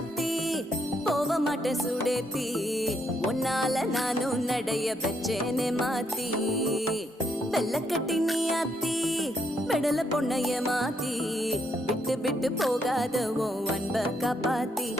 ஆத்தி போக மாட்டேன் சுடேத்தி உன்னால நானும் நடைய பெச்சேனே மாத்தி வெள்ளக்கட்டி நீ ஆத்தி பெடல பொண்ணைய மாத்தி விட்டு விட்டு போகாத உன் அன்ப காப்பாத்தி